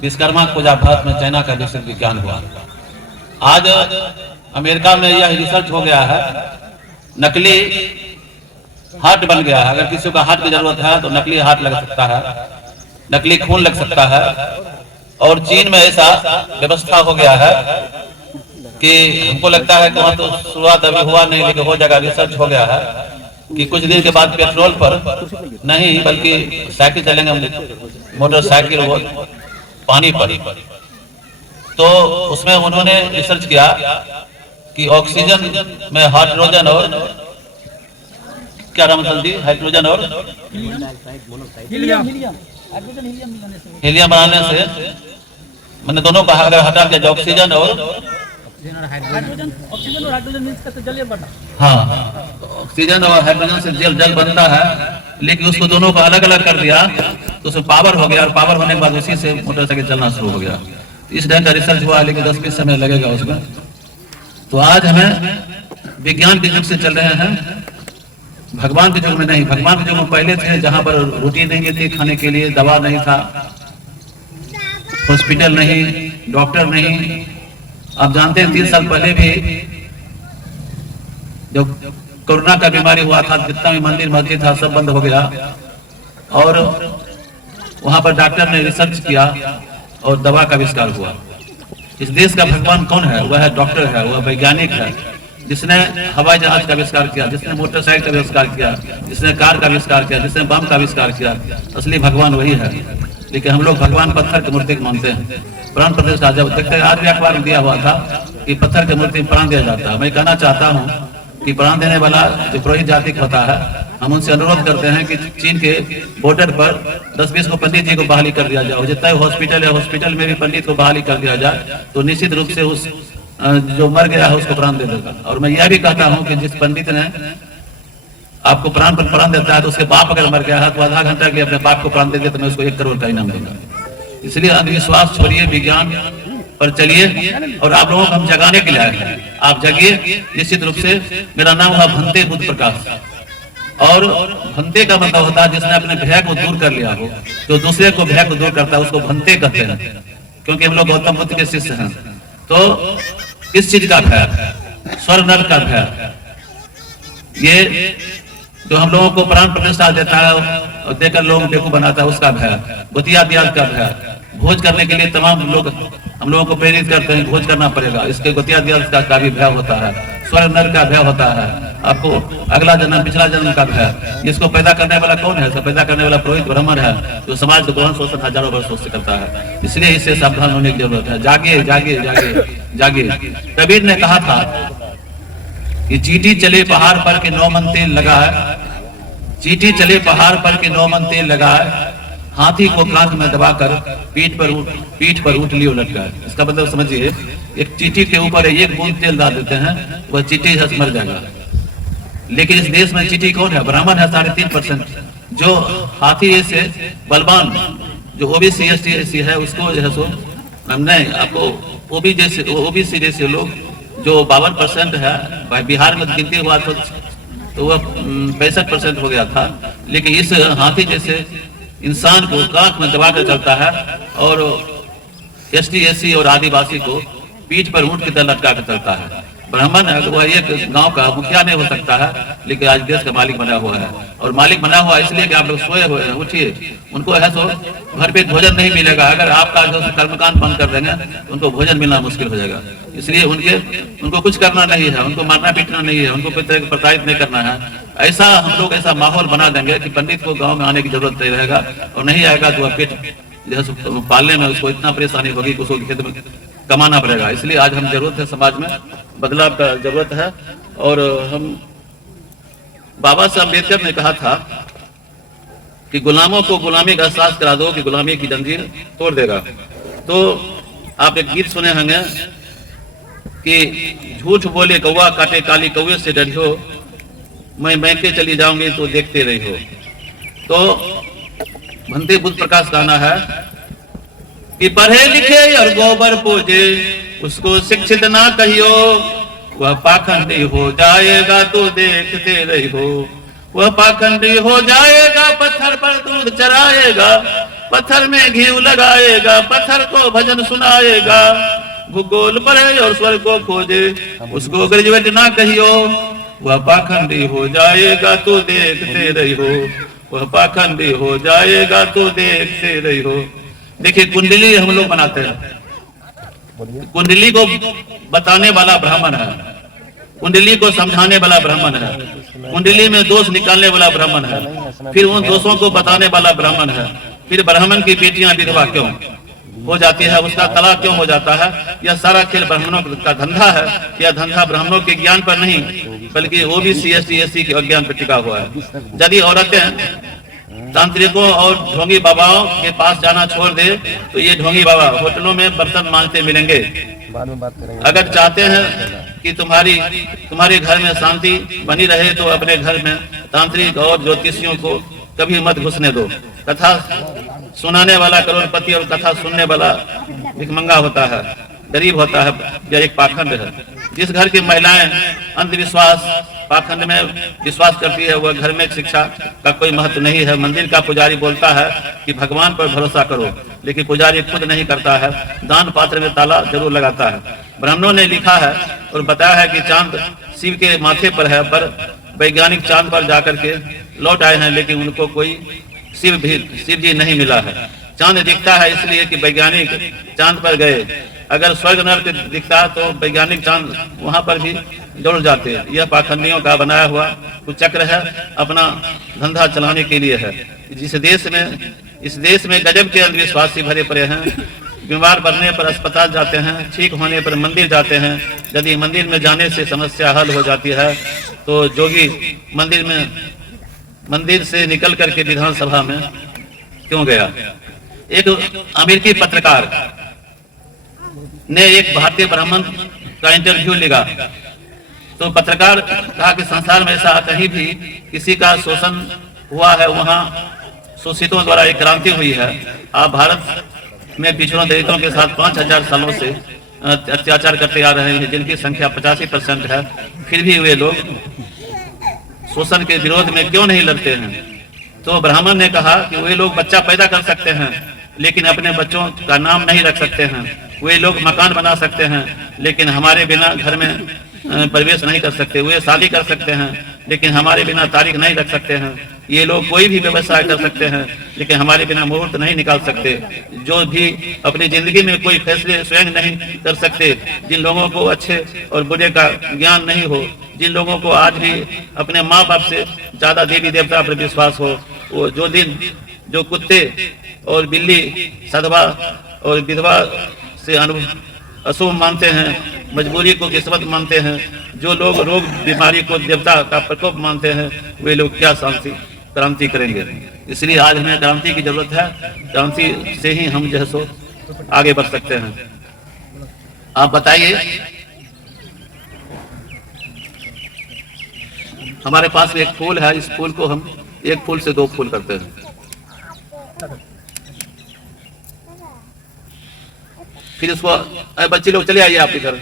विश्वकर्मा पूजा भारत में चाइना का विश्व विज्ञान हुआ। आज अमेरिका में यह रिसर्च हो गया है, नकली हार्ट बन गया है। अगर किसी को हार्ट की जरूरत है तो नकली हार्ट लग सकता है, नकली खून लग सकता है। और चीन में ऐसा व्यवस्था हो गया है कि हमको लगता है कि वहाँ तो शुरुआत अभी हुआ नहीं, लेकिन हो जाएगा। रिसर्च हो गया है कि कुछ दिन के बाद पेट्रोल पर नहीं बल्कि साइकिल चलेंगे, मोटरसाइकिल वो पानी पर। तो उसमें उन्होंने रिसर्च किया कि ऑक्सीजन में हाइड्रोजन और क्या नाम जी, हाइड्रोजन और हीलियम बनाने से मैंने दोनों कहा अगर हटा दिया ऑक्सीजन और हाइड्रोजन से जल बनता, हाँ ऑक्सीजन और हाइड्रोजन से जल बनता है। लेकिन उसको दोनों को अलग अलग कर दिया तो उसमें पावर हो गया, और पावर होने के बाद उसी से मोटरसाइकिल चलना शुरू हो गया। इस ढंग का रिसर्च हुआ, लेकिन 10-20 समय लगेगा उसमें। तो आज हमें विज्ञान के युग से चल रहे हैं, भगवान के युग में नहीं। भगवान के युग में पहले थे जहां पर रोटी नहीं थी खाने के लिए, दवा नहीं था, हॉस्पिटल नहीं, डॉक्टर नहीं। आप जानते हैं 3 साल पहले भी जब कोरोना का बीमारी हुआ था, जितना भी मंदिर मस्जिद था सब बंद हो गया। और वहां पर डॉक्टर ने रिसर्च किया और दवा का आविष्कार हुआ। इस देश का भगवान कौन है? वह है डॉक्टर है, वह वैज्ञानिक है, जिसने हवाई जहाज का आविष्कार किया, जिसने मोटरसाइकिल का आविष्कार किया, जिसने कार का आविष्कार किया, जिसने बम का आविष्कार किया। असली भगवान वही है। लेकिन हम लोग भगवान पत्थर की मूर्ति को मानते हैं। प्राण प्रतिष्ठा जब देखते हैं, आज भी अखबार में दिया हुआ था कि पत्थर की मूर्ति में प्राण दिया जाता है। मैं कहना चाहता हूँ कि प्राण देने वाला जो पुरोहित जाति का होता है, हम उनसे अनुरोध करते हैं कि चीन के बॉर्डर पर 10-20 को पंडित जी को बहाली कर दिया जाए। जितना हॉस्पिटल है, हॉस्पिटल में भी पंडित को बहाली कर दिया जाए तो निश्चित रूप से उस जो मर गया है उसको प्राण दे देगा। और मैं यह भी कहता हूं कि जिस पंडित ने आपको प्राण पर प्राण देता है तो उसके बाप अगर मर गया है तो आधा घंटा के लिए अपने बाप को प्राण दे दे तो मैं उसको 1 करोड़ का इनाम दूंगा। इसलिए अंधविश्वास छोड़िए, विज्ञान पर चलिए। और आप लोगों को हम जगाने के लिए आए हैं, आप जगिए निश्चित रूप से। मेरा नाम हुआ भंते बुद्ध प्रकाश, और भंते का मतलब होता है जिसने अपने भय को दूर कर लिया हो। जो दूसरे को भय को दूर करता है उसको भंते कहते हैं, क्योंकि हम लोग गौतम बुद्ध के शिष्य हैं। तो इस चीज का भय, स्वर्ग नरक का भय, ये जो हम लोगों को प्राण प्रतिष्ठा देता है और देकर लोगों को बनाता है, उसका भय, बुतिया ब्याज का भय। भोज करने के लिए तमाम लोग हम लोगों को प्रेरित करते हैं, भोज करना पड़ेगा, इसके गुतिया ब्याज का भी भय होता है, स्वर्ग नरक का भय होता है, आपको अगला जन्म पिछला जन्म का भय। इसको पैदा करने वाला कौन है? इसको पैदा करने वाला पुरोहित ब्राह्मण है, जो समाज को ग्रहण शोषण हजारों वर्षों से करता है। इसलिए इससे सावधान होने की जरूरत है। जागिए जागिए जागिए जागिए। कबीर ने कहा था कि चींटी चले पहाड़ पर के 9 मन तेल लगाए, चींटी चले पहाड़ पर के 9 मन तेल लगाए, हाथी को कांख में दबाकर पीठ पर ऊँट लियो लटकाए। इसका मतलब समझिए, एक चींटी के ऊपर 1 बूंद तेल डाल देते हैं, वह चींटी हंस मर जाएगा। लेकिन इस देश में चींटी कौन है? ब्राह्मण है 3.5%। जो हाथी से बलवान जो ओबीसी एसटी है उसको जो है सो नहीं, आपको ओबीसी जैसे लोग जो 52% है, बिहार में गिनती हुआ तो वह 65% हो गया था। लेकिन इस हाथी जैसे इंसान को कांख में दबाकर चलता है, और ST/SC और आदिवासी को पीठ पर ऊंट की तरह लटका कर चलता है। ब्राह्मण है तो वह एक गांव का मुखिया नहीं हो सकता है, लेकिन आज देश का मालिक बना हुआ है। और मालिक बना हुआ इसलिए कि आप लोग सोए हुए हैं, उठिए। उनको है तो घर पे भोजन नहीं मिलेगा। अगर आपका जो कर्मकांड बंद कर देंगे तो उनको भोजन मिलना मुश्किल हो जाएगा। इसलिए उनको कुछ करना नहीं है, उनको मारना पीटना नहीं है, उनको कोई तरह का प्रताड़ित नहीं करना है। ऐसा हम लोग ऐसा माहौल बना देंगे कि पंडित को गाँव में आने की जरूरत नहीं रहेगा, और नहीं आएगा तो वह पेट पालने में उसको इतना परेशानी होगी कि उसको खेत में कमाना पड़ेगा। इसलिए आज हम जरूरत है, समाज में बदलाव का जरूरत है। और हम बाबा साहब अम्बेडकर ने कहा था कि गुलामों को गुलामी का एहसास करा दो कि गुलामी की जंजीर तोड़ देगा। तो आप एक गीत सुने होंगे कि झूठ बोले कौवा काटे काली कौवे से डरियो, मैं बैंके चली जाऊंगी तो देखते रही हो। तो भंते बुद्ध प्रकाश गाना है कि पढ़े लिखे और गोबर पूजे उसको शिक्षित ना कहियो, वह पाखंडी हो जाएगा तो देखते रही हो। वह पाखंडी हो जाएगा, पत्थर पर दूध चराएगा, पत्थर में घी लगाएगा, पत्थर को भजन सुनाएगा, भूगोल पढ़े और स्वर्ग को खोजे, उसको ग्रेजुएट ना कहियो, वह पाखंडी हो जाएगा तो देखते रहियो, वह पाखंडी हो जाएगा तो देखते रहियो। देखिए कुंडली हम लोग बनाते हैं, कुंडली को बताने वाला ब्राह्मण है, कुंडली को समझाने वाला ब्राह्मण है, कुंडली में दोष निकालने वाला ब्राह्मण है, फिर उन दोषों को बताने वाला ब्राह्मण है। फिर ब्राह्मण की बेटियां विधवा क्यों हो जाती है, उसका तलाक क्यों हो जाता है, यह सारा खेल ब्राह्मणों का धंधा है। यह धंधा ब्राह्मणों के ज्ञान पर नहीं बल्कि ओबीसी एसटी एससी के अज्ञान पर टिका हुआ है। यदि औरतें तांत्रिकों और ढोंगी बाबाओं के पास जाना छोड़ दे तो ये ढोंगी बाबा होटलों में बर्तन मांगते मिलेंगे। अगर चाहते हैं कि तुम्हारे घर में शांति बनी रहे तो अपने घर में तांत्रिक और ज्योतिषियों को कभी मत घुसने दो। कथा सुनाने वाला करोड़पति और कथा सुनने वाला भिखमंगा होता है, गरीब होता है। यह एक पाखंड है। जिस घर की महिलाएं अंधविश्वास पाखंड में विश्वास करती है वह घर में शिक्षा का कोई महत्व नहीं है। मंदिर का पुजारी बोलता है कि भगवान पर भरोसा करो, लेकिन पुजारी खुद नहीं करता है, दान पात्र में ताला जरूर लगाता है। ब्राह्मणों ने लिखा है और बताया है कि चांद शिव के माथे पर है, पर वैज्ञानिक चांद पर जाकर के लौट आए हैं, लेकिन उनको कोई शिव जी नहीं मिला है। चांद दिखता है इसलिए कि वैज्ञानिक चांद पर गए। अगर स्वर्ग नर्क दिखता तो वैज्ञानिक चांद वहां पर भी जुड़ जाते। यह पाखंडियों का बनाया हुआ कुछ चक्र है, अपना धंधा चलाने के लिए है। इस देश में गजब के अंधविश्वासी भरे पड़े हैं। बीमार पड़ने पर अस्पताल जाते हैं, ठीक होने पर मंदिर जाते हैं। यदि मंदिर में जाने से समस्या हल हो जाती है तो जोगी मंदिर से निकल करके विधानसभा में क्यों गया। एक अमेरिकी पत्रकार ने एक भारतीय ब्राह्मण का इंटरव्यू लिया तो पत्रकार कहा कि संसार में ऐसा कहीं भी किसी का शोषण हुआ है, वहां शोषितों द्वारा एक क्रांति हुई है। आप भारत में पिछड़ों दलितों के साथ 5000 सालों से अत्याचार करते आ रहे हैं, जिनकी संख्या 85% है, फिर भी वे लोग शोषण के विरोध में क्यों नहीं लड़ते हैं। तो ब्राह्मण ने कहा कि वे लोग बच्चा पैदा कर सकते हैं लेकिन अपने बच्चों का नाम नहीं रख सकते हैं। वे लोग मकान बना सकते हैं लेकिन हमारे बिना घर में प्रवेश नहीं कर सकते। वे शादी कर सकते हैं लेकिन हमारे बिना तारीख नहीं रख सकते हैं। ये लोग कोई भी व्यवसाय कर सकते हैं लेकिन हमारे बिना मुहूर्त नहीं निकाल सकते। जो भी अपनी जिंदगी में कोई फैसले स्वयं नहीं कर सकते, जिन लोगों को अच्छे और बुरे का ज्ञान नहीं हो, जिन लोगों को आज भी अपने माँ बाप से ज्यादा देवी देवता पर विश्वास हो, वो जो कुत्ते और बिल्ली सधवा और विधवा से अशुभ मानते हैं, मजबूरी को किस्मत मानते हैं, जो लोग रोग बीमारी को देवता का प्रकोप मानते हैं, वे लोग क्या क्रांति करेंगे। इसलिए आज हमें क्रांति की जरूरत है। क्रांति से ही हम जो है सो आगे बढ़ सकते हैं। आप बताइए, हमारे पास एक फूल है, इस फूल को हम एक फूल से 2 फूल करते हैं। फिर उसको बच्चे लोग चले आइए आपके घर,